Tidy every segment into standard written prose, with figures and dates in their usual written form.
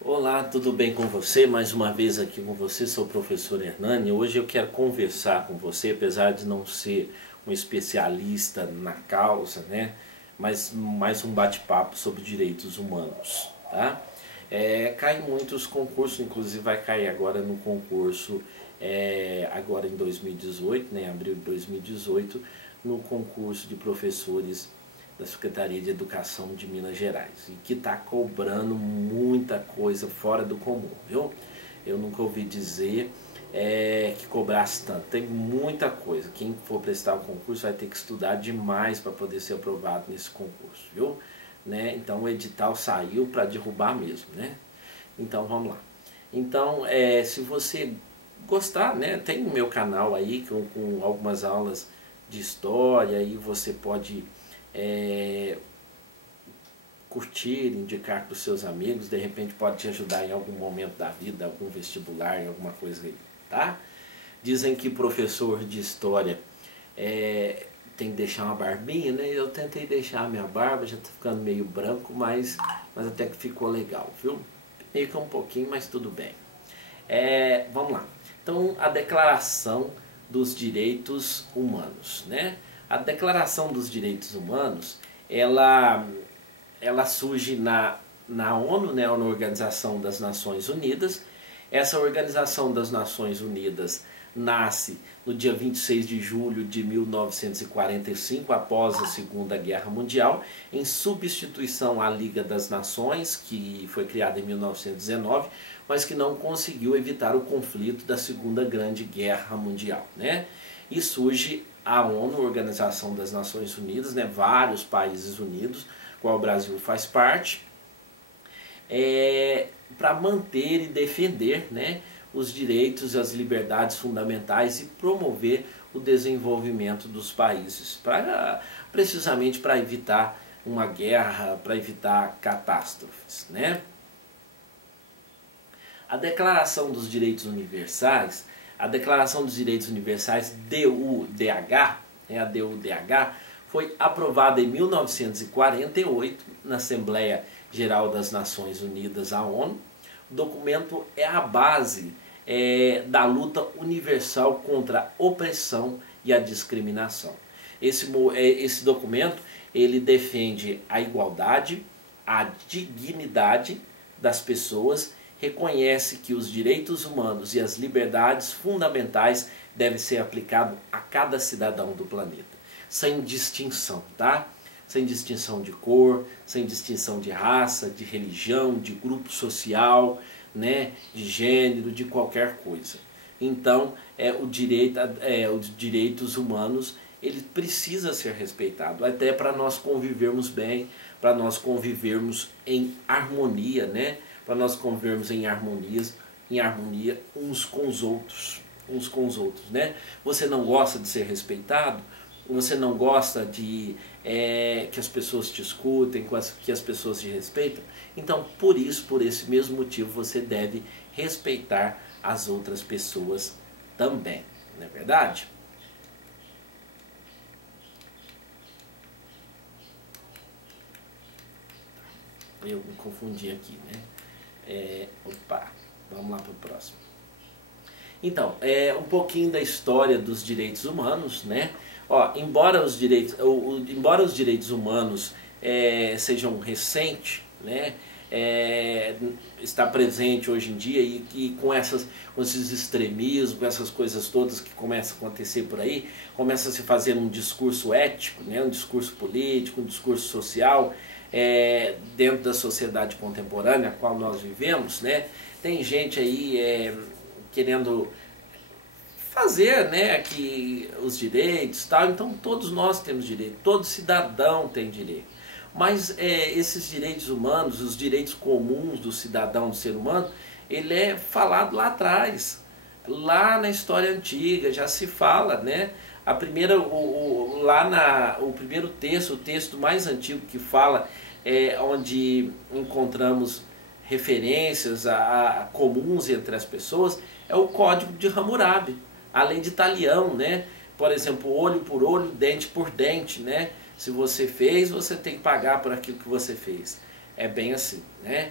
Olá, tudo bem com você? Mais uma vez aqui com você, sou o professor Hernani. Hoje eu quero conversar com você, apesar de não ser um especialista na causa, né? Mas mais um bate-papo sobre direitos humanos, tá? Cai em muitos concursos, inclusive vai cair agora no concurso, agora em 2018, né? Em abril de 2018, no concurso de professores da Secretaria de Educação de Minas Gerais, e que está cobrando muita coisa fora do comum, viu? Eu nunca ouvi dizer que cobrasse tanto. Tem muita coisa. Quem for prestar o concurso vai ter que estudar demais para poder ser aprovado nesse concurso, viu? Né? Então o edital saiu para derrubar mesmo, né? Então vamos lá. Então, se você gostar, né, tem o meu canal aí com algumas aulas de história, e você pode curtir, indicar para os seus amigos, de repente pode te ajudar em algum momento da vida, algum vestibular, em alguma coisa aí, tá? Dizem que professor de história tem que deixar uma barbinha, né? Eu tentei deixar a minha barba, já tá ficando meio branco, mas até que ficou legal, viu? Fica um pouquinho, mas tudo bem. Vamos lá. Então, a Declaração dos Direitos Humanos, né? A Declaração dos Direitos Humanos, ela surge na ONU, né, na Organização das Nações Unidas. Essa Organização das Nações Unidas nasce no dia 26 de julho de 1945, após a Segunda Guerra Mundial, em substituição à Liga das Nações, que foi criada em 1919, mas que não conseguiu evitar o conflito da Segunda Grande Guerra Mundial, né? E surge a ONU, Organização das Nações Unidas, né, vários países unidos, qual o Brasil faz parte, para manter e defender, né, os direitos e as liberdades fundamentais e promover o desenvolvimento dos países, precisamente para evitar uma guerra, para evitar catástrofes, né? A Declaração dos Direitos Universais, a Declaração dos Direitos Universais, DUDH, a DUDH, foi aprovada em 1948 na Assembleia Geral das Nações Unidas, a ONU. O documento é a base da luta universal contra a opressão e a discriminação. Esse documento ele defende a igualdade, a dignidade das pessoas, reconhece que os direitos humanos e as liberdades fundamentais devem ser aplicados a cada cidadão do planeta, sem distinção, tá? Sem distinção de cor, sem distinção de raça, de religião, de grupo social, né, de gênero, de qualquer coisa. Então, os direitos humanos, ele precisa ser respeitado, até para nós convivermos bem, para nós convivermos em harmonia, né? Para nós convivermos em harmonia uns com os outros, né? Você não gosta de ser respeitado? Você não gosta de que as pessoas te escutem, que as pessoas te respeitam? Então, por esse mesmo motivo, você deve respeitar as outras pessoas também, não é verdade? Eu me confundi aqui, né? Vamos lá para o próximo. Então, um pouquinho da história dos direitos humanos, né? Embora os direitos humanos sejam recentes, né? Está presente hoje em dia, e com esses extremismos, com essas coisas todas que começam a acontecer por aí, começa a se fazer um discurso ético, né? Um discurso político, um discurso social, dentro da sociedade contemporânea a qual nós vivemos, né? Tem gente aí querendo fazer, né, que os direitos, tal. Então todos nós temos direito, todo cidadão tem direito, mas esses direitos humanos, os direitos comuns do cidadão, do ser humano, ele é falado lá atrás, lá na história antiga já se fala, né? O primeiro texto, o texto mais antigo que fala, onde encontramos referências comuns entre as pessoas, é o Código de Hammurabi, a lei de Talião, né? Por exemplo, olho por olho, dente por dente, né? Se você fez, você tem que pagar por aquilo que você fez. É bem assim, né?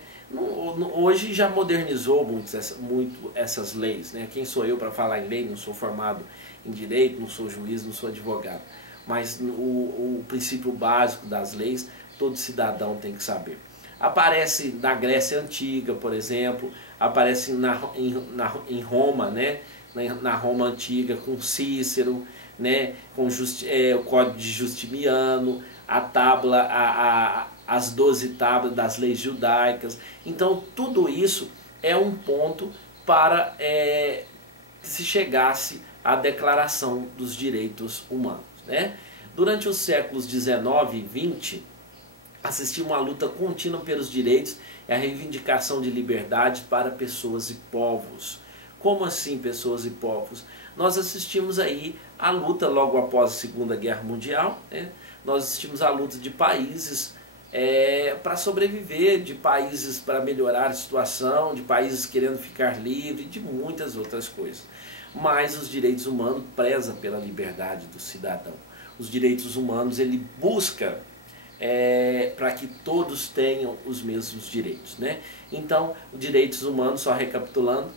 Hoje já modernizou muito essas leis, né? Quem sou eu para falar em lei? Não sou formado em direito, não sou juiz, não sou advogado. Mas o princípio básico das leis, todo cidadão tem que saber. Aparece na Grécia Antiga, por exemplo, aparece em Roma, né? Na Roma Antiga, com Cícero, né? Com o Código de Justiniano, a tábua, as 12 tábuas das leis judaicas. Então, tudo isso é um ponto para que se chegasse à Declaração dos Direitos Humanos, né? Durante os séculos 19 e 20, assistimos uma luta contínua pelos direitos e a reivindicação de liberdade para pessoas e povos. Como assim pessoas e povos? Nós assistimos aí a luta logo após a Segunda Guerra Mundial, né? Nós assistimos a luta de países para sobreviver, de países para melhorar a situação, de países querendo ficar livre, de muitas outras coisas. Mas os direitos humanos prezam pela liberdade do cidadão. Os direitos humanos ele busca para que todos tenham os mesmos direitos, né? Então, os direitos humanos, só recapitulando,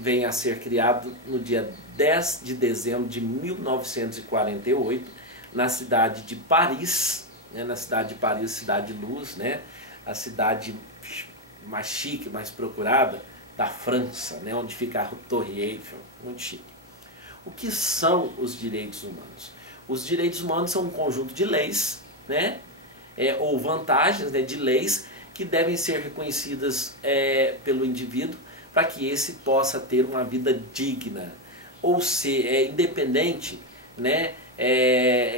vem a ser criado no dia 10 de dezembro de 1948, na cidade de Paris, né? Na cidade de Paris, cidade de luz, né? A cidade mais chique, mais procurada da França, né? Onde fica a Torre Eiffel, muito chique. O que são os direitos humanos? Os direitos humanos são um conjunto de leis, né? Ou vantagens, né, de leis que devem ser reconhecidas pelo indivíduo para que esse possa ter uma vida digna, ou ser independente, né,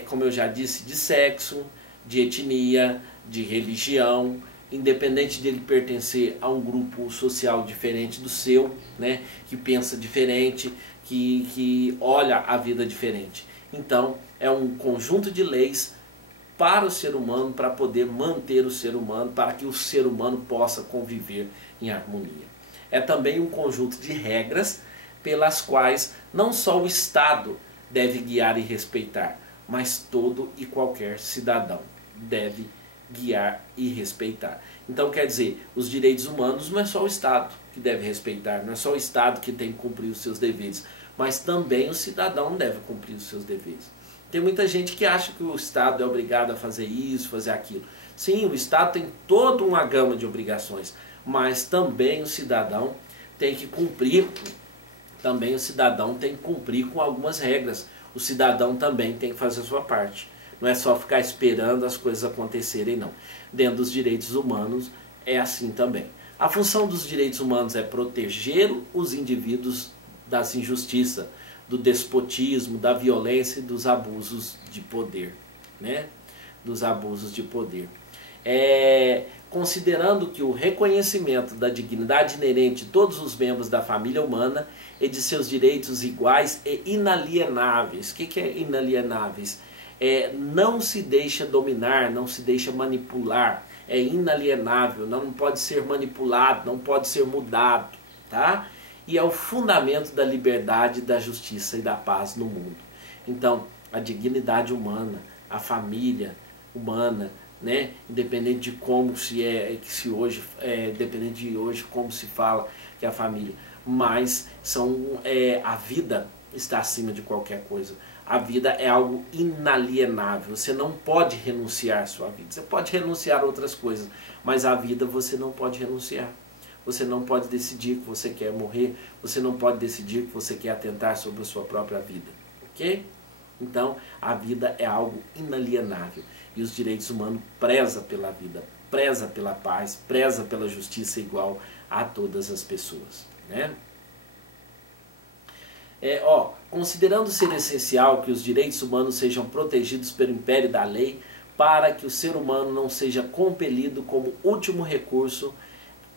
como eu já disse, de sexo, de etnia, de religião, independente de ele pertencer a um grupo social diferente do seu, né, que pensa diferente, que olha a vida diferente. Então, é um conjunto de leis para o ser humano, para poder manter o ser humano, para que o ser humano possa conviver em harmonia. É também um conjunto de regras pelas quais não só o Estado deve guiar e respeitar, mas todo e qualquer cidadão deve guiar e respeitar. Então, quer dizer, os direitos humanos não é só o Estado que deve respeitar, não é só o Estado que tem que cumprir os seus deveres, mas também o cidadão deve cumprir os seus deveres. Tem muita gente que acha que o Estado é obrigado a fazer isso, fazer aquilo. Sim, o Estado tem toda uma gama de obrigações, mas também o cidadão tem que cumprir, com algumas regras. O cidadão também tem que fazer a sua parte. Não é só ficar esperando as coisas acontecerem, não. Dentro dos direitos humanos é assim também. A função dos direitos humanos é proteger os indivíduos das injustiças, do despotismo, da violência e dos abusos de poder, né? Dos abusos de poder. Considerando que o reconhecimento da dignidade inerente de todos os membros da família humana e de seus direitos iguais e inalienáveis. O que é inalienáveis? Não se deixa dominar, não se deixa manipular, é inalienável, não pode ser manipulado, não pode ser mudado, tá? E é o fundamento da liberdade, da justiça e da paz no mundo. Então, a dignidade humana, a família humana, né? Independente de como se hoje, independente de hoje como se fala que é a família, mas a vida está acima de qualquer coisa. A vida é algo inalienável, você não pode renunciar à sua vida. Você pode renunciar a outras coisas, mas a vida você não pode renunciar. Você não pode decidir que você quer morrer, você não pode decidir que você quer atentar sobre a sua própria vida, ok? Então, a vida é algo inalienável e os direitos humanos prezam pela vida, prezam pela paz, prezam pela justiça igual a todas as pessoas, né? Considerando ser essencial que os direitos humanos sejam protegidos pelo império da lei para que o ser humano não seja compelido como último recurso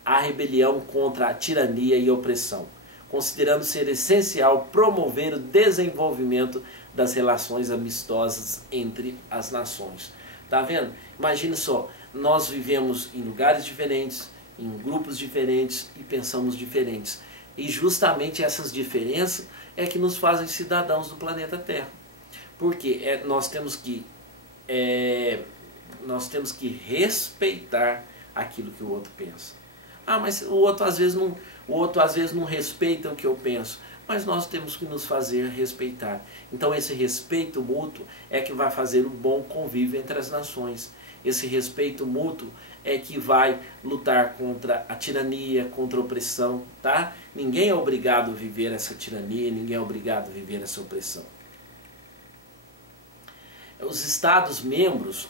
à rebelião contra a tirania e opressão, considerando ser essencial promover o desenvolvimento das relações amistosas entre as nações. Tá vendo? Imagine só, nós vivemos em lugares diferentes, em grupos diferentes e pensamos diferentes. E justamente essas diferenças é que nos fazem cidadãos do planeta Terra. Porque nós temos que respeitar aquilo que o outro pensa. Ah, mas o outro às vezes não respeita o que eu penso. Mas nós temos que nos fazer respeitar. Então esse respeito mútuo é que vai fazer o bom convívio entre as nações. Esse respeito mútuo é que vai lutar contra a tirania, contra a opressão, tá? Ninguém é obrigado a viver essa tirania, ninguém é obrigado a viver essa opressão. Os Estados membros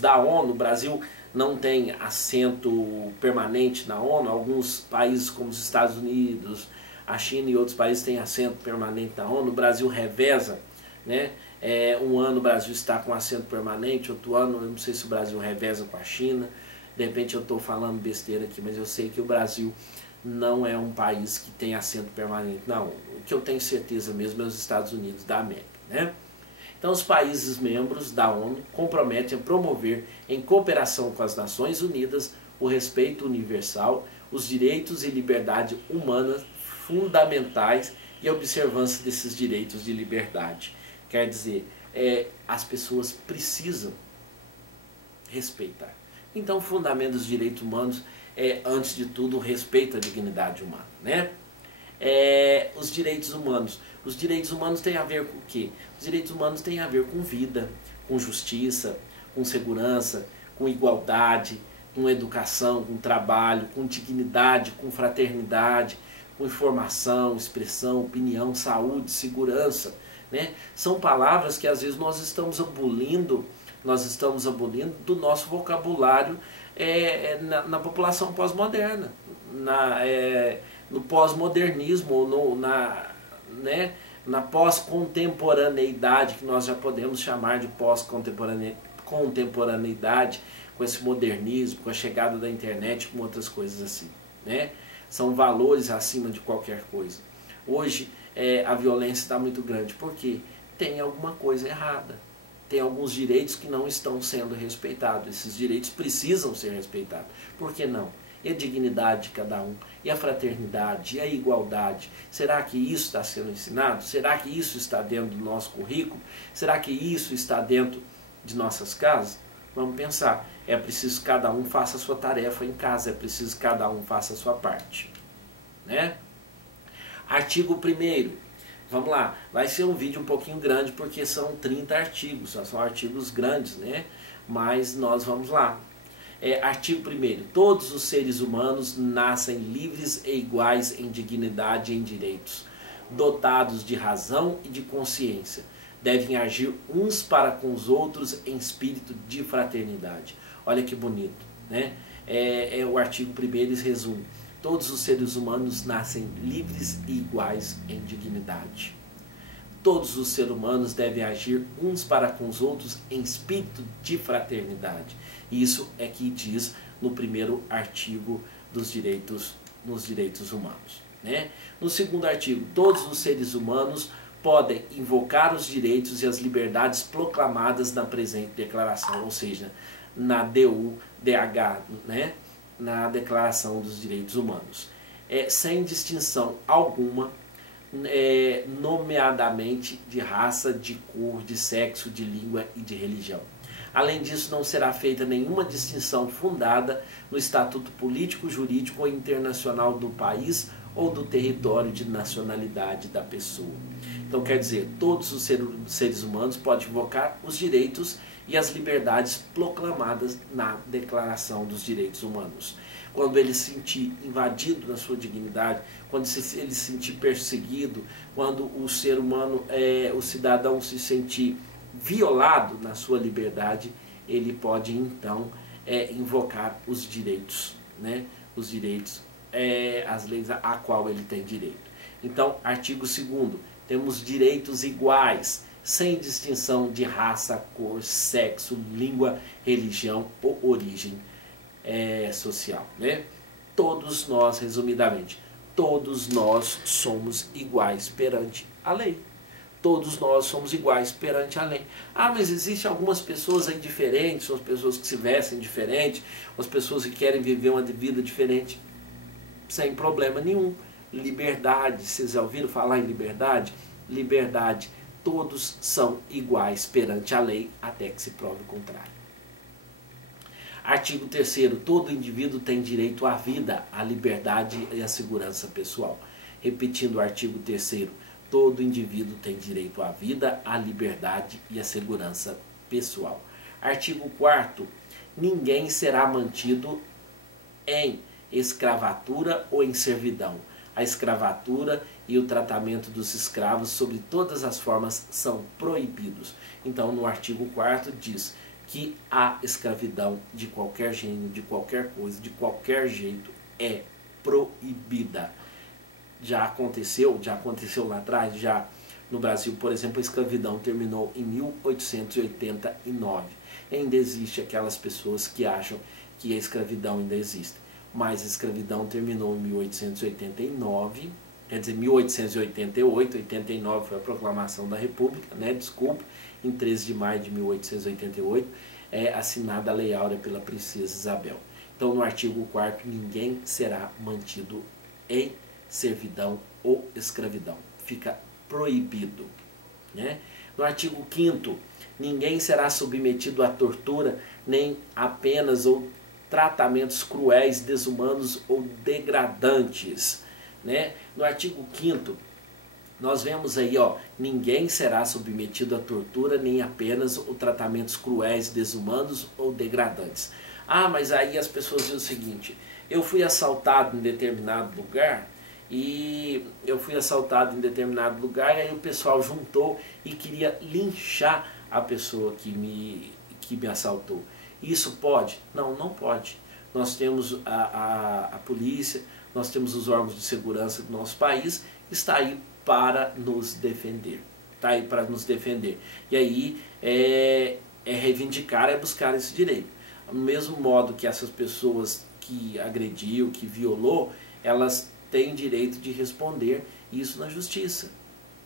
da ONU, o Brasil não tem assento permanente na ONU, alguns países como os Estados Unidos, a China e outros países têm assento permanente na ONU, o Brasil reveza, né? Um ano o Brasil está com assento permanente, outro ano eu não sei se o Brasil reveza com a China, de repente eu estou falando besteira aqui, mas eu sei que o Brasil não é um país que tem assento permanente na ONU. O que eu tenho certeza mesmo é os Estados Unidos da América, né? Então os países membros da ONU comprometem a promover, em cooperação com as Nações Unidas, o respeito universal, os direitos e liberdade humanas fundamentais e a observância desses direitos de liberdade. Quer dizer, as pessoas precisam respeitar. Então o fundamento dos direitos humanos é, antes de tudo, o respeito à dignidade humana, né? Os direitos humanos. Os direitos humanos têm a ver com o quê? Os direitos humanos têm a ver com vida, com justiça, com segurança, com igualdade, com educação, com trabalho, com dignidade, com fraternidade, com informação, expressão, opinião, saúde, segurança, né? São palavras que às vezes nós estamos abolindo do nosso vocabulário na população pós-moderna, no pós-modernismo, na pós-contemporaneidade, que nós já podemos chamar de pós-contemporaneidade, com esse modernismo, com a chegada da internet, com outras coisas assim, né? São valores acima de qualquer coisa. Hoje a violência está muito grande, porque tem alguma coisa errada. Tem alguns direitos que não estão sendo respeitados. Esses direitos precisam ser respeitados. Por que não? E a dignidade de cada um, e a fraternidade, e a igualdade. Será que isso está sendo ensinado? Será que isso está dentro do nosso currículo? Será que isso está dentro de nossas casas? Vamos pensar. É preciso que cada um faça a sua tarefa em casa. É preciso que cada um faça a sua parte, né? Artigo 1º. Vamos lá. Vai ser um vídeo um pouquinho grande porque são 30 artigos. São artigos grandes, né? Mas nós vamos lá. Artigo 1º. Todos os seres humanos nascem livres e iguais em dignidade e em direitos, dotados de razão e de consciência. Devem agir uns para com os outros em espírito de fraternidade. Olha que bonito, né? O artigo 1º resume. Todos os seres humanos nascem livres e iguais em dignidade. Todos os seres humanos devem agir uns para com os outros em espírito de fraternidade. Isso é que diz no 1º artigo nos direitos humanos, né? No 2º artigo, todos os seres humanos podem invocar os direitos e as liberdades proclamadas na presente declaração, ou seja, na DUDH, né? Na Declaração dos Direitos Humanos, sem distinção alguma, nomeadamente de raça, de cor, de sexo, de língua e de religião. Além disso, não será feita nenhuma distinção fundada no estatuto político, jurídico ou internacional do país ou do território de nacionalidade da pessoa. Então, quer dizer, todos os seres humanos podem invocar os direitos e as liberdades proclamadas na Declaração dos Direitos Humanos. Quando ele se sentir invadido na sua dignidade, quando ele se sentir perseguido, quando o ser humano, o cidadão se sentir violado na sua liberdade, ele pode então invocar os direitos, né? Os direitos, as leis a qual ele tem direito. Então, artigo 2º, temos direitos iguais, sem distinção de raça, cor, sexo, língua, religião ou origem social, né? Todos nós, resumidamente, todos nós somos iguais perante a lei. Todos nós somos iguais perante a lei. Ah, mas existem algumas pessoas aí diferentes, são as pessoas que se vestem diferente, as pessoas que querem viver uma vida diferente, sem problema nenhum. Liberdade, vocês já ouviram falar em liberdade? Liberdade, todos são iguais perante a lei, até que se prove o contrário. Artigo 3º, todo indivíduo tem direito à vida, à liberdade e à segurança pessoal. Repetindo o artigo 3º, todo indivíduo tem direito à vida, à liberdade e à segurança pessoal. Artigo 4º, ninguém será mantido em escravatura ou em servidão. A escravatura e o tratamento dos escravos sob todas as formas são proibidos. Então, no artigo 4º diz que a escravidão de qualquer gênero, de qualquer coisa, de qualquer jeito é proibida. Já aconteceu lá atrás, já no Brasil, por exemplo, a escravidão terminou em 1889. Ainda existe aquelas pessoas que acham que a escravidão ainda existe. Mas a escravidão terminou em 1889, quer dizer, 1888, 89 foi a proclamação da República, né? Desculpa, em 13 de maio de 1888, é assinada a Lei Áurea pela Princesa Isabel. Então, no artigo 4º, ninguém será mantido em servidão ou escravidão. Fica proibido, né? No artigo 5º, ninguém será submetido à tortura, nem a penas ou tratamentos cruéis, desumanos ou degradantes, né? No artigo 5º, nós vemos aí, ó, ninguém será submetido à tortura, nem a penas ou tratamentos cruéis, desumanos ou degradantes. Ah, mas aí as pessoas dizem o seguinte: eu fui assaltado em determinado lugar, e aí o pessoal juntou e queria linchar a pessoa que me assaltou. Isso pode? Não, não pode. Nós temos a polícia, nós temos os órgãos de segurança do nosso país, está aí para nos defender. Está aí para nos defender. E aí é reivindicar, é buscar esse direito. Do mesmo modo que essas pessoas que agrediu, que violou, elas têm direito de responder isso na justiça.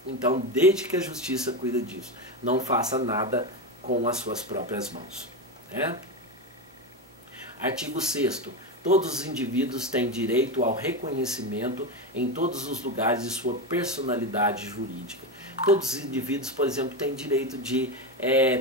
Então, desde que a justiça cuida disso, não faça nada com as suas próprias mãos, né? Artigo 6º. Todos os indivíduos têm direito ao reconhecimento em todos os lugares de sua personalidade jurídica. Todos os indivíduos, por exemplo, têm direito de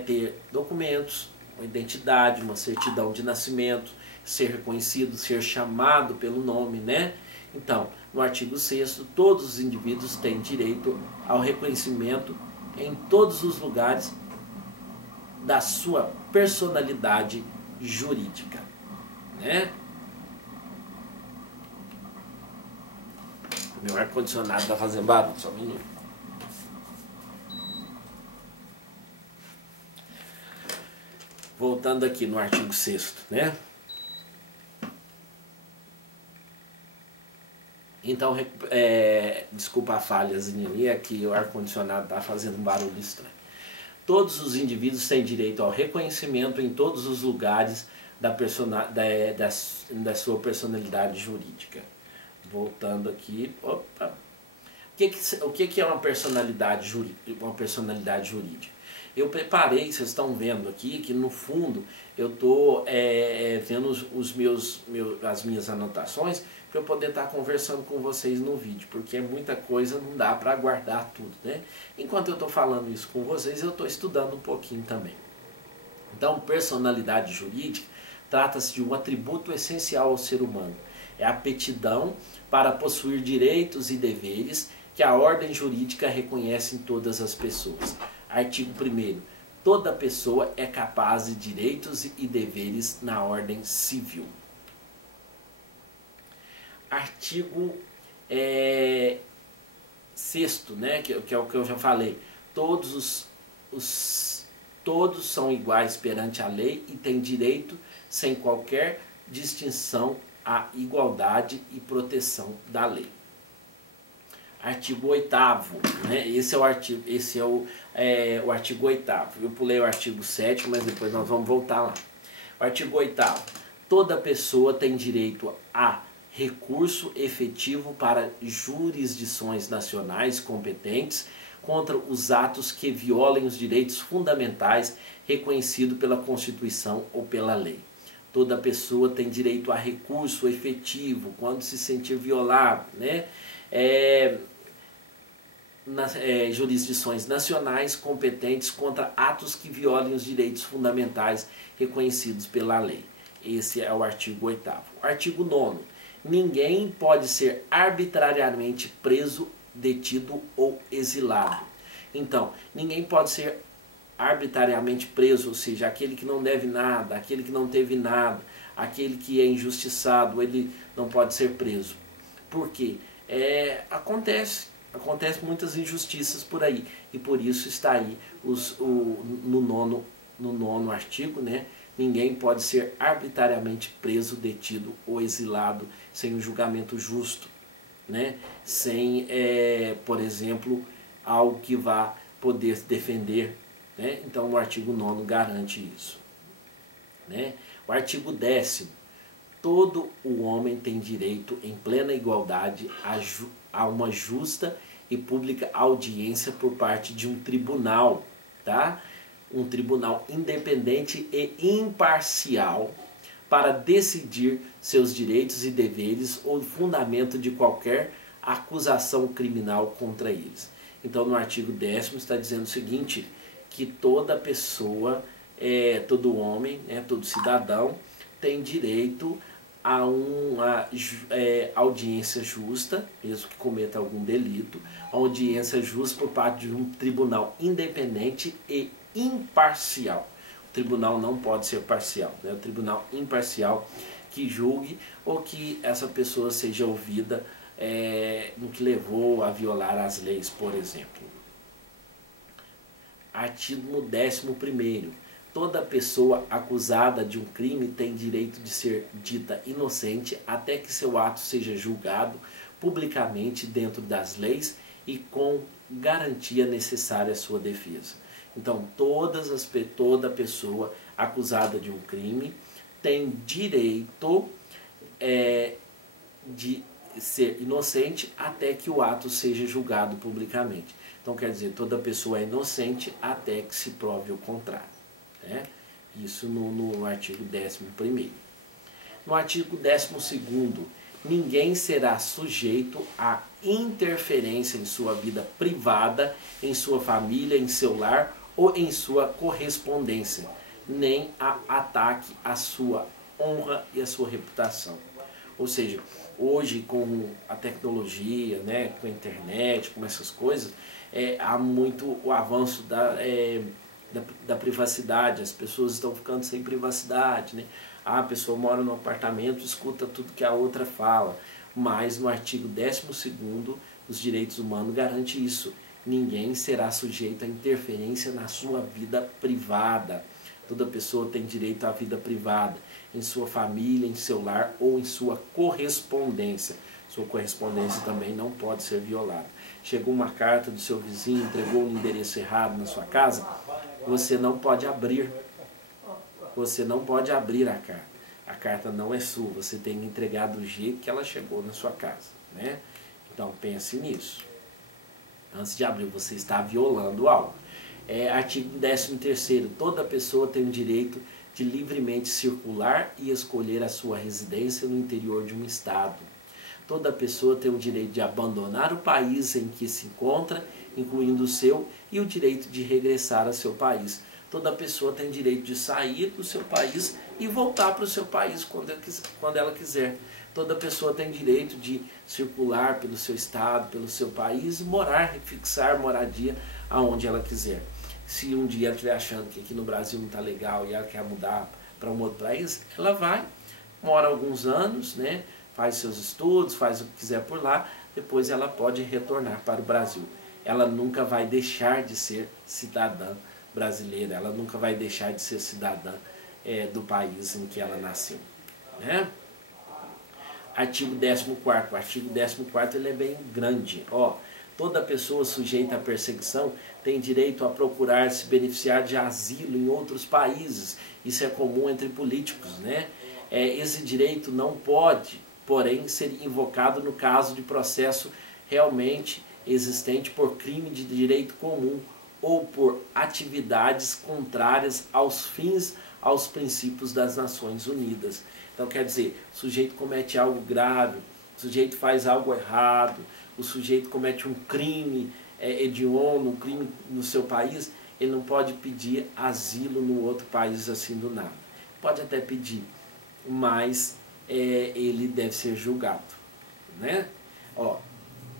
ter documentos, uma identidade, uma certidão de nascimento, ser reconhecido, ser chamado pelo nome, né? Então, no artigo 6º, todos os indivíduos têm direito ao reconhecimento em todos os lugares da sua personalidade jurídica, né? Meu ar-condicionado está fazendo barulho, só um minuto. Voltando aqui no artigo 6º, né? Então, desculpa a falhazinha ali, é que o ar-condicionado está fazendo um barulho estranho. Todos os indivíduos têm direito ao reconhecimento em todos os lugares da sua personalidade jurídica. Voltando aqui, opa. O que é uma personalidade jurídica? Eu preparei, vocês estão vendo aqui, que no fundo eu estou vendo as minhas anotações para eu poder estar conversando com vocês no vídeo, porque muita coisa não dá para guardar tudo, né? Enquanto eu estou falando isso com vocês, eu estou estudando um pouquinho também. Então, personalidade jurídica trata-se de um atributo essencial ao ser humano. É a aptidão para possuir direitos e deveres que a ordem jurídica reconhece em todas as pessoas. Artigo 1º. Toda pessoa é capaz de direitos e deveres na ordem civil. Artigo 6º, né, que é o que eu já falei. Todos são iguais perante a lei e têm direito, sem qualquer distinção, à igualdade e proteção da lei. Artigo 8º, né? Esse é o artigo 8º. Eu pulei o artigo 7º, mas depois nós vamos voltar lá. O artigo 8º. Toda pessoa tem direito a recurso efetivo para jurisdições nacionais competentes contra os atos que violem os direitos fundamentais reconhecidos pela Constituição ou pela lei. Toda pessoa tem direito a recurso efetivo quando se sentir violado, né? Jurisdições nacionais competentes contra atos que violem os direitos fundamentais reconhecidos pela lei. Esse é o artigo 8º. Artigo 9º. Ninguém pode ser arbitrariamente preso, detido ou exilado. Então, ninguém pode ser arbitrariamente preso, ou seja, aquele que não deve nada, aquele que não teve nada, aquele que é injustiçado, ele não pode ser preso. Por quê? Acontece muitas injustiças por aí, e por isso está aí no nono artigo, né? Ninguém pode ser arbitrariamente preso, detido ou exilado sem um julgamento justo, né? Sem, por exemplo, algo que vá poder defender, né? Então o artigo 9º garante isso, né? O artigo 10º. Todo o homem tem direito em plena igualdade a uma justa e pública audiência por parte de um tribunal, tá? Um tribunal independente e imparcial para decidir seus direitos e deveres ou o fundamento de qualquer acusação criminal contra eles. Então, no artigo 10º está dizendo o seguinte, que toda pessoa, todo homem, todo cidadão tem direito a uma audiência justa, mesmo que cometa algum delito, a audiência justa por parte de um tribunal independente e imparcial. O tribunal não pode ser parcial, né? O tribunal imparcial que julgue ou que essa pessoa seja ouvida no que levou a violar as leis, por exemplo. Artigo 11º. Toda pessoa acusada de um crime tem direito de ser dita inocente até que seu ato seja julgado publicamente dentro das leis e com garantia necessária à sua defesa. Então, toda pessoa acusada de um crime tem direito de ser inocente até que o ato seja julgado publicamente. Então, quer dizer, toda pessoa é inocente até que se prove o contrário. Isso no artigo 11º. No artigo 12º, ninguém será sujeito a interferência em sua vida privada, em sua família, em seu lar ou em sua correspondência, nem a ataque à sua honra e à sua reputação. Ou seja, hoje com a tecnologia, com a internet, com essas coisas, há muito o avanço da privacidade, as pessoas estão ficando sem privacidade, né? A pessoa mora num apartamento, escuta tudo que a outra fala, mas no artigo 12º dos direitos humanos garante isso, ninguém será sujeito a interferência na sua vida privada. Toda pessoa tem direito à vida privada, em sua família, em seu lar ou em sua correspondência. Sua correspondência também não pode ser violada. Chegou uma carta do seu vizinho, entregou um endereço errado na sua casa, você não pode abrir. Você não pode abrir a carta. A carta não é sua, você tem que entregar do jeito que ela chegou na sua casa, né? Então pense nisso. Antes de abrir, você está violando algo. Artigo 13º. Toda pessoa tem o direito de livremente circular e escolher a sua residência no interior de um estado. Toda pessoa tem o direito de abandonar o país em que se encontra, incluindo o seu, e o direito de regressar a seu país. Toda pessoa tem direito de sair do seu país e voltar para o seu país quando ela quiser. Toda pessoa tem direito de circular pelo seu estado, pelo seu país e morar, fixar moradia aonde ela quiser. Se um dia ela estiver achando que aqui no Brasil não está legal e ela quer mudar para um outro país, ela vai, mora alguns anos, né? Faz seus estudos, faz o que quiser por lá, depois ela pode retornar para o Brasil. Ela nunca vai deixar de ser cidadã brasileira, ela nunca vai deixar de ser cidadã do país em que ela nasceu, né? Artigo 14º. O artigo 14º ele é bem grande. Toda pessoa sujeita à perseguição tem direito a procurar se beneficiar de asilo em outros países. Isso é comum entre políticos, né? Esse direito não pode, porém, ser invocado no caso de processo realmente existente por crime de direito comum ou por atividades contrárias aos princípios das Nações Unidas. Então, quer dizer, o sujeito comete algo grave, o sujeito faz algo errado, o sujeito comete um crime hediondo, um crime no seu país, ele não pode pedir asilo no outro país assim do nada. Pode até pedir, mas ele deve ser julgado, né? Ó,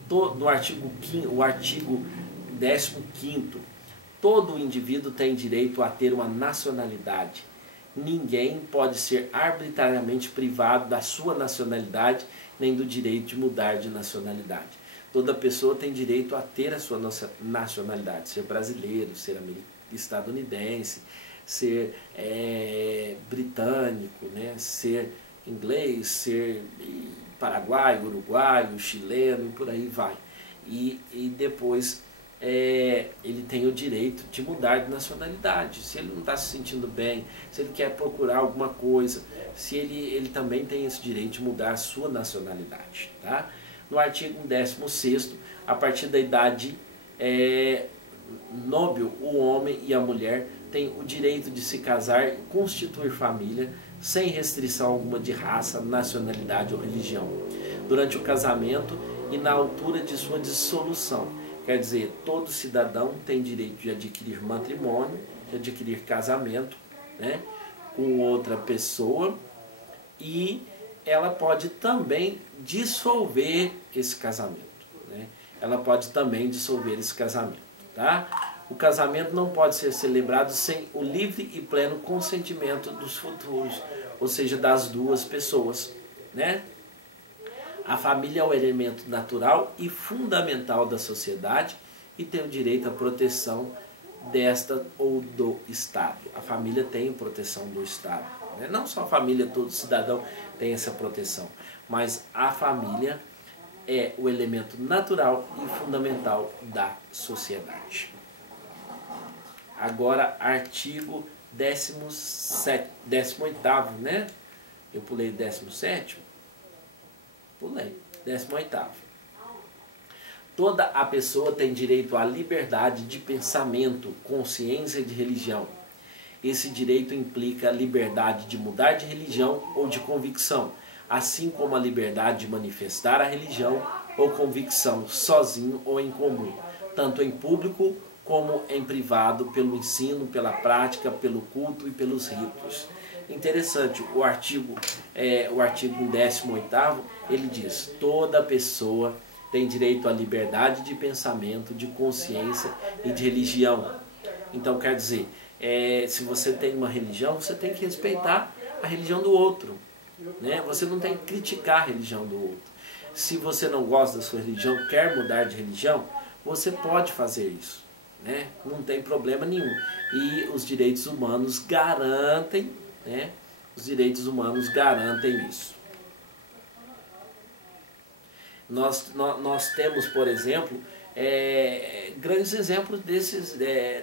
no artigo 15º, todo indivíduo tem direito a ter uma nacionalidade. Ninguém pode ser arbitrariamente privado da sua nacionalidade, nem do direito de mudar de nacionalidade. Toda pessoa tem direito a ter a sua nacionalidade, ser brasileiro, ser estadunidense, ser britânico, né? Ser inglês, ser paraguaio, uruguaio, chileno e por aí vai. E depois ele tem o direito de mudar de nacionalidade. Se ele não está se sentindo bem, se ele quer procurar alguma coisa, se ele também tem esse direito de mudar a sua nacionalidade. Tá? No artigo 16º, a partir da idade nóbil, o homem e a mulher têm o direito de se casar e constituir família sem restrição alguma de raça, nacionalidade ou religião, durante o casamento e na altura de sua dissolução. Quer dizer, todo cidadão tem direito de adquirir matrimônio, de adquirir casamento, né, com outra pessoa, e ela pode também dissolver esse casamento, né? Ela pode também dissolver esse casamento, tá? O casamento não pode ser celebrado sem o livre e pleno consentimento dos futuros, ou seja, das duas pessoas, né? A família é o elemento natural e fundamental da sociedade e tem o direito à proteção desta ou do Estado. A família tem proteção do Estado, né? Não só a família, todo cidadão tem essa proteção, mas a família é o elemento natural e fundamental da sociedade. Agora, artigo 18º, né? Eu pulei 17º. Pulei. 18º. Toda a pessoa tem direito à liberdade de pensamento, consciência e de religião. Esse direito implica a liberdade de mudar de religião ou de convicção, assim como a liberdade de manifestar a religião ou convicção sozinho ou em comum, tanto em público como em privado, pelo ensino, pela prática, pelo culto e pelos ritos. Interessante, o artigo 18º, ele diz: toda pessoa tem direito à liberdade de pensamento, de consciência e de religião. Então, quer dizer, se você tem uma religião, você tem que respeitar a religião do outro, né? Você não tem que criticar a religião do outro. Se você não gosta da sua religião, quer mudar de religião, você pode fazer isso, né? Não tem problema nenhum. E os direitos humanos garantem, né? Os direitos humanos garantem isso. Nós temos, por exemplo, grandes exemplos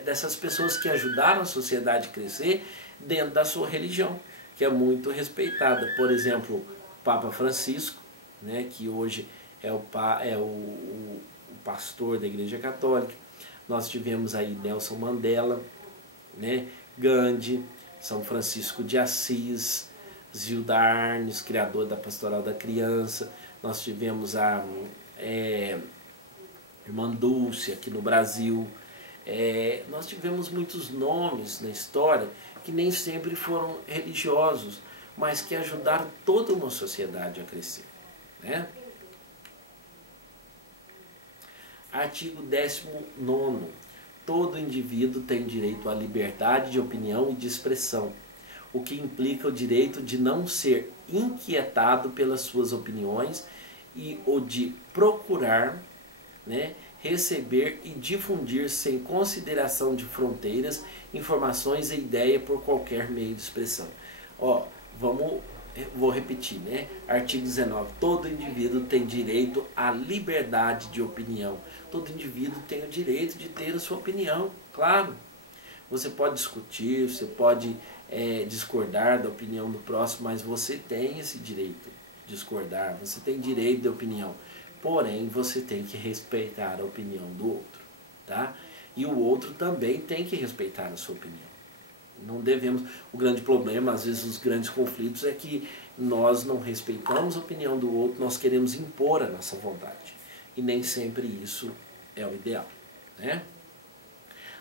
dessas pessoas que ajudaram a sociedade a crescer dentro da sua religião, que é muito respeitada. Por exemplo, o Papa Francisco, né, que hoje é o pastor da Igreja Católica. Nós tivemos aí Nelson Mandela, né, Gandhi, São Francisco de Assis, Zilda Arnes, criador da Pastoral da Criança. Nós tivemos a Irmã Dulce aqui no Brasil. Nós tivemos muitos nomes na história que nem sempre foram religiosos, mas que ajudaram toda uma sociedade a crescer, né? Artigo 19º. Todo indivíduo tem direito à liberdade de opinião e de expressão, o que implica o direito de não ser inquietado pelas suas opiniões e o de procurar, né, receber e difundir sem consideração de fronteiras, informações e ideias por qualquer meio de expressão. Vou repetir, né? Artigo 19. Todo indivíduo tem direito à liberdade de opinião. Todo indivíduo tem o direito de ter a sua opinião, claro. Você pode discutir, você pode discordar da opinião do próximo, mas você tem esse direito de discordar, você tem direito de opinião. Porém, você tem que respeitar a opinião do outro, tá? E o outro também tem que respeitar a sua opinião. Não devemos. O grande problema, às vezes os grandes conflitos, é que nós não respeitamos a opinião do outro, nós queremos impor a nossa vontade. E nem sempre isso é o ideal, né?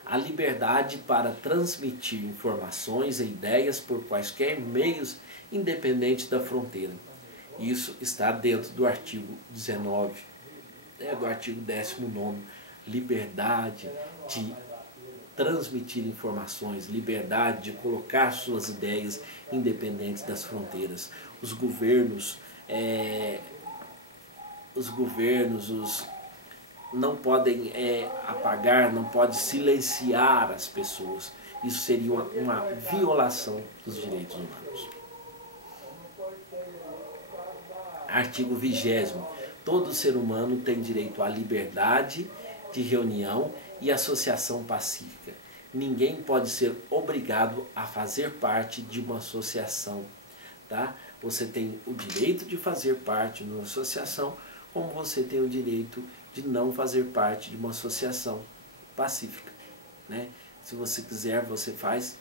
A liberdade para transmitir informações e ideias por quaisquer meios independente da fronteira. Isso está dentro do artigo 19, do artigo 19º, liberdade de transmitir informações, liberdade de colocar suas ideias independentes das fronteiras. Os governos não podem apagar, não podem silenciar as pessoas. Isso seria uma violação dos direitos humanos. Artigo 20º. Todo ser humano tem direito à liberdade de reunião e associação pacífica. Ninguém pode ser obrigado a fazer parte de uma associação. Tá? Você tem o direito de fazer parte de uma associação, como você tem o direito de não fazer parte de uma associação pacífica. Né? Se você quiser, você faz.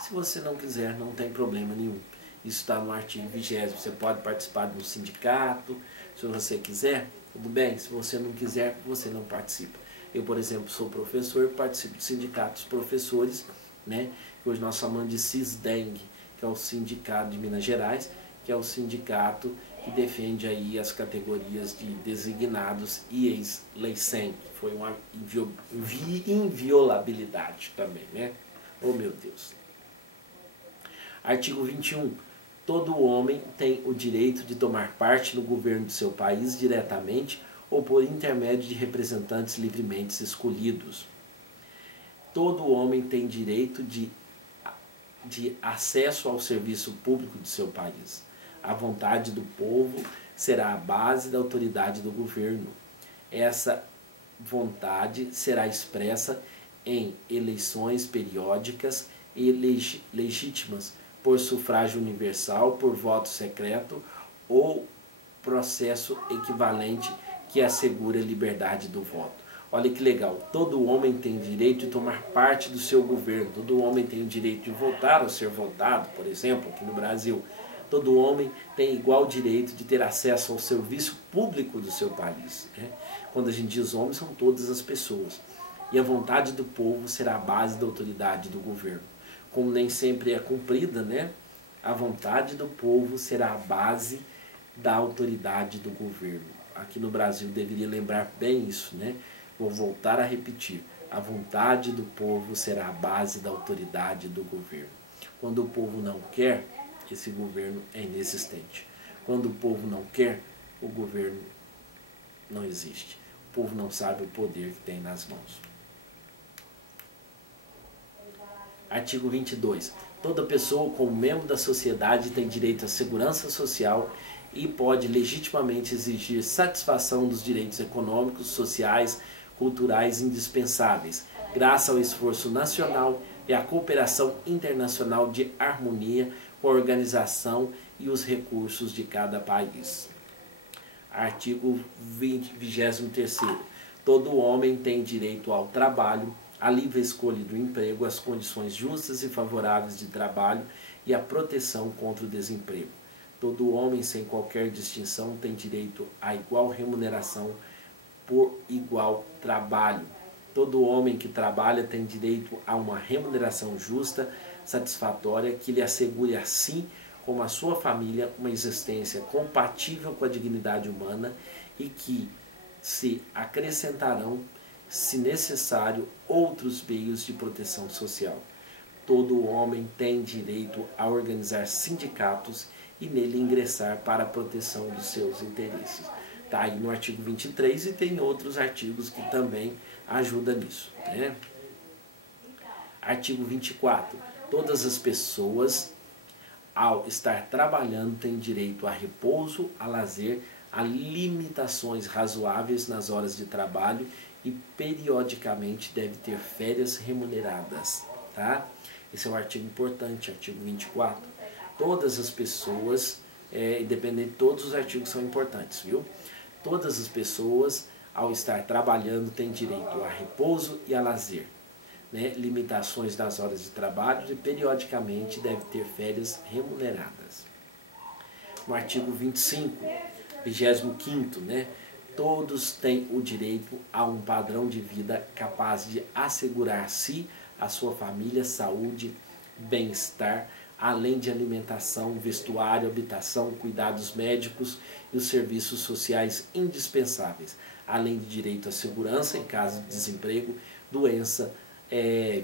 Se você não quiser, não tem problema nenhum. Isso está no artigo 20º. Você pode participar de um sindicato, se você quiser, tudo bem. Se você não quiser, você não participa. Eu, por exemplo, sou professor, participo do sindicato dos professores, né? Que hoje nós chamamos de CISDENG, que é o Sindicato de Minas Gerais, que é o sindicato que defende aí as categorias de designados e ex-lei 100, que foi uma inviolabilidade também, né? Oh, meu Deus. Artigo 21. Todo homem tem o direito de tomar parte no governo do seu país diretamente ou por intermédio de representantes livremente escolhidos. Todo homem tem direito de acesso ao serviço público do seu país. A vontade do povo será a base da autoridade do governo. Essa vontade será expressa em eleições periódicas e legítimas por sufrágio universal, por voto secreto ou processo equivalente que assegura a liberdade do voto. Olha que legal, todo homem tem direito de tomar parte do seu governo, todo homem tem o direito de votar ou ser votado, por exemplo, aqui no Brasil. Todo homem tem igual direito de ter acesso ao serviço público do seu país. Né? Quando a gente diz homem, são todas as pessoas. E a vontade do povo será a base da autoridade do governo. Como nem sempre é cumprida, né? A vontade do povo será a base da autoridade do governo. Aqui no Brasil deveria lembrar bem isso, né? Vou voltar a repetir. A vontade do povo será a base da autoridade do governo. Quando o povo não quer, esse governo é inexistente. Quando o povo não quer, o governo não existe. O povo não sabe o poder que tem nas mãos. Artigo 22. Toda pessoa como membro da sociedade tem direito à segurança social e pode legitimamente exigir satisfação dos direitos econômicos, sociais, culturais indispensáveis, graças ao esforço nacional e à cooperação internacional de harmonia com a organização e os recursos de cada país. Artigo 23. Todo homem tem direito ao trabalho, à livre escolha do emprego, às condições justas e favoráveis de trabalho e à proteção contra o desemprego. Todo homem, sem qualquer distinção, tem direito à igual remuneração por igual trabalho. Todo homem que trabalha tem direito a uma remuneração justa, satisfatória, que lhe assegure assim como a sua família uma existência compatível com a dignidade humana e que se acrescentarão, se necessário, outros meios de proteção social. Todo homem tem direito a organizar sindicatos e nele ingressar para a proteção dos seus interesses. Está aí no artigo 23 e tem outros artigos que também ajudam nisso. Né? Artigo 24. Todas as pessoas, ao estar trabalhando, têm direito a repouso, a lazer, a limitações razoáveis nas horas de trabalho e periodicamente deve ter férias remuneradas. Tá? Esse é um artigo importante, artigo 24. Todas as pessoas, independente de todos os artigos são importantes, viu? Todas as pessoas, ao estar trabalhando, têm direito a repouso e a lazer. Né? Limitações das horas de trabalho e periodicamente deve ter férias remuneradas. No artigo 25, 25º, né? Todos têm o direito a um padrão de vida capaz de assegurar a si, a sua família, saúde, bem-estar, além de alimentação, vestuário, habitação, cuidados médicos e os serviços sociais indispensáveis, além de direito à segurança em caso de desemprego, doença,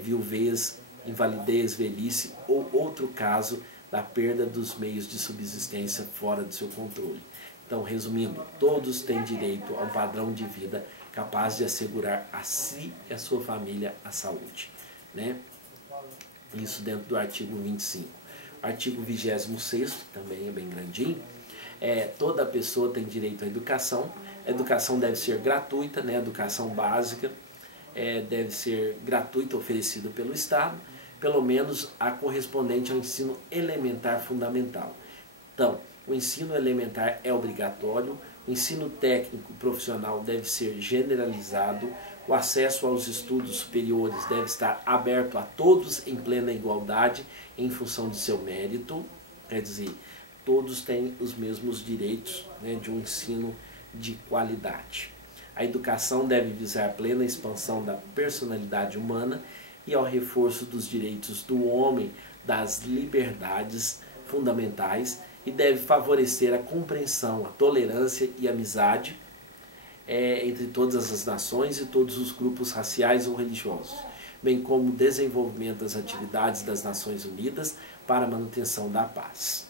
viuvez, invalidez, velhice ou outro caso da perda dos meios de subsistência fora do seu controle. Então, resumindo, todos têm direito a um padrão de vida capaz de assegurar a si e a sua família a saúde, né? Isso dentro do artigo 25. Artigo 26º, também é bem grandinho, toda pessoa tem direito à educação. A educação deve ser gratuita, né? A educação básica deve ser gratuita, oferecida pelo Estado, pelo menos a correspondente ao ensino elementar fundamental. Então, o ensino elementar é obrigatório, o ensino técnico profissional deve ser generalizado, o acesso aos estudos superiores deve estar aberto a todos em plena igualdade em função de seu mérito, quer dizer, todos têm os mesmos direitos, né, de um ensino de qualidade. A educação deve visar a plena expansão da personalidade humana e ao reforço dos direitos do homem, das liberdades fundamentais, e deve favorecer a compreensão, a tolerância e a amizade entre todas as nações e todos os grupos raciais ou religiosos, bem como o desenvolvimento das atividades das Nações Unidas para a manutenção da paz.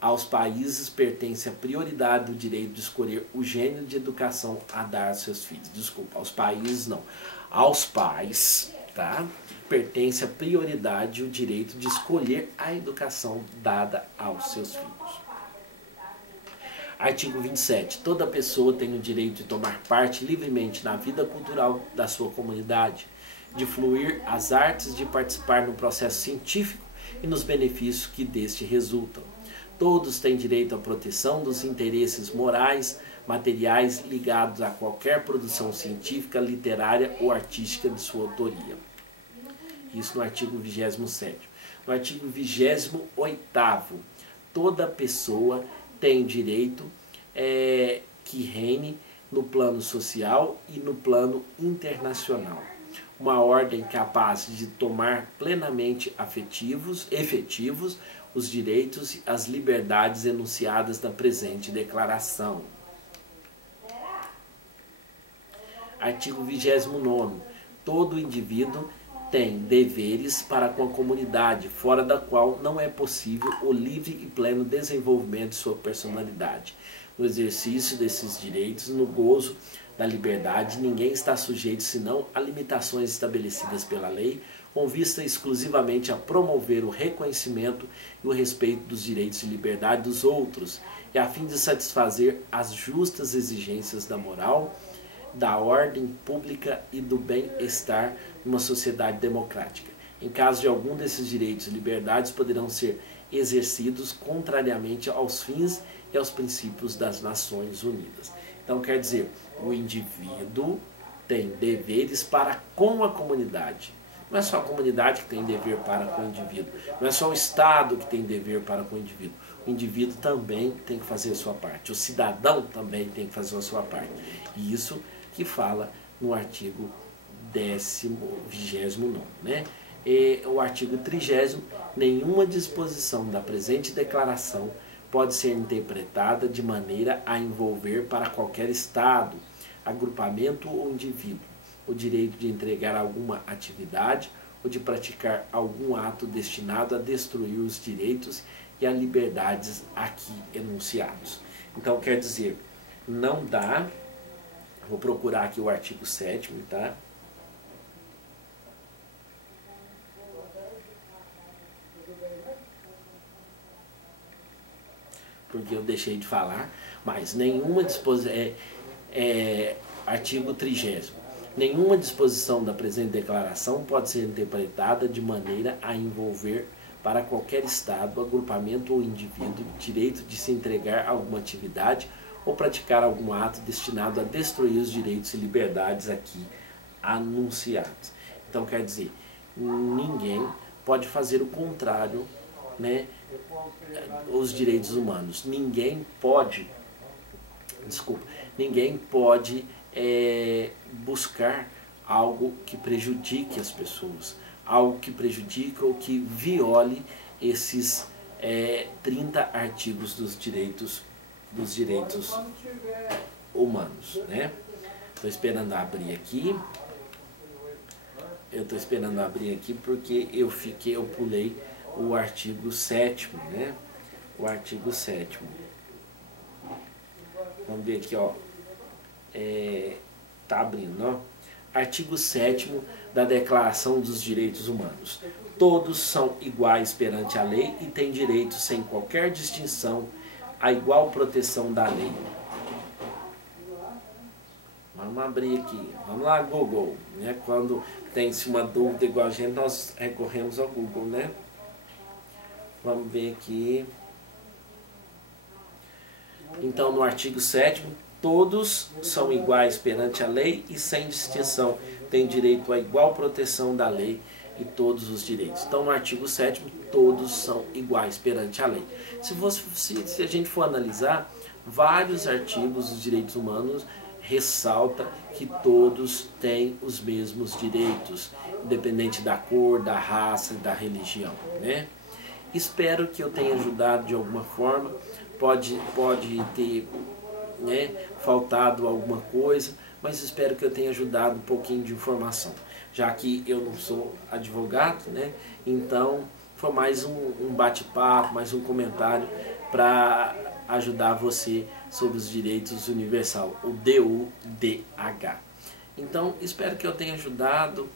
Aos países pertence a prioridade do direito de escolher o gênero de educação a dar aos seus filhos. Desculpa, aos países não. Aos pais, tá? Pertence a prioridade o direito de escolher a educação dada aos seus filhos. Artigo 27. Toda pessoa tem o direito de tomar parte livremente na vida cultural da sua comunidade, de fluir as artes, de participar no processo científico e nos benefícios que deste resultam. Todos têm direito à proteção dos interesses morais, materiais ligados a qualquer produção científica, literária ou artística de sua autoria. Isso no artigo 27º. No artigo 28º, toda pessoa tem direito que reine no plano social e no plano internacional. Uma ordem capaz de tomar plenamente efetivos os direitos e as liberdades enunciadas na presente declaração. Artigo 29º. Todo indivíduo tem deveres para com a comunidade, fora da qual não é possível o livre e pleno desenvolvimento de sua personalidade. No exercício desses direitos, no gozo da liberdade, ninguém está sujeito senão a limitações estabelecidas pela lei, com vista exclusivamente a promover o reconhecimento e o respeito dos direitos e liberdade dos outros, e a fim de satisfazer as justas exigências da moral, da ordem pública e do bem-estar numa sociedade democrática. Em caso de algum desses direitos e liberdades, poderão ser exercidos contrariamente aos fins e aos princípios das Nações Unidas. Então, quer dizer, o indivíduo tem deveres para com a comunidade. Não é só a comunidade que tem dever para com o indivíduo. Não é só o Estado que tem dever para com o indivíduo. O indivíduo também tem que fazer a sua parte. O cidadão também tem que fazer a sua parte. E isso que fala no artigo 29º, né? E o artigo 30º, nenhuma disposição da presente declaração pode ser interpretada de maneira a envolver para qualquer Estado, agrupamento ou indivíduo o direito de entregar alguma atividade ou de praticar algum ato destinado a destruir os direitos e as liberdades aqui enunciados. Então, quer dizer, não dá, vou procurar aqui o artigo 7º, tá? Porque eu deixei de falar, mas nenhuma disposição, artigo 30º, nenhuma disposição da presente declaração pode ser interpretada de maneira a envolver para qualquer Estado, agrupamento ou indivíduo direito de se entregar a alguma atividade ou praticar algum ato destinado a destruir os direitos e liberdades aqui anunciados. Então, quer dizer, ninguém pode fazer o contrário, né, os direitos humanos. Ninguém pode buscar algo que prejudique as pessoas, algo que prejudique ou que viole esses 30 artigos dos direitos humanos, né? Estou esperando abrir aqui. Eu estou esperando abrir aqui porque eu pulei o artigo 7º, né? O artigo 7º. Vamos ver aqui, ó. Tá abrindo, ó. Artigo 7º da Declaração dos Direitos Humanos. Todos são iguais perante a lei e têm direito sem qualquer distinção à igual proteção da lei. Vamos abrir aqui. Vamos lá, Google, né? Quando tem-se uma dúvida igual a gente, nós recorremos ao Google, né? Vamos ver aqui. Então, no artigo 7º, todos são iguais perante a lei e sem distinção têm direito à igual proteção da lei e todos os direitos. Então, no artigo 7º, todos são iguais perante a lei. Se a gente for analisar, vários artigos dos direitos humanos ressalta que todos têm os mesmos direitos, independente da cor, da raça e da religião, né? Espero que eu tenha ajudado de alguma forma. Pode ter, né, faltado alguma coisa, mas espero que eu tenha ajudado um pouquinho de informação. Já que eu não sou advogado, né? Então foi mais um bate-papo, mais um comentário para ajudar você sobre os direitos universal, o DUDH. Então, espero que eu tenha ajudado.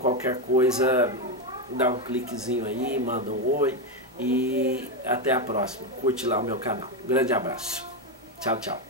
Qualquer coisa, dá um cliquezinho aí, manda um oi e até a próxima. Curte lá o meu canal. Um grande abraço. Tchau, tchau.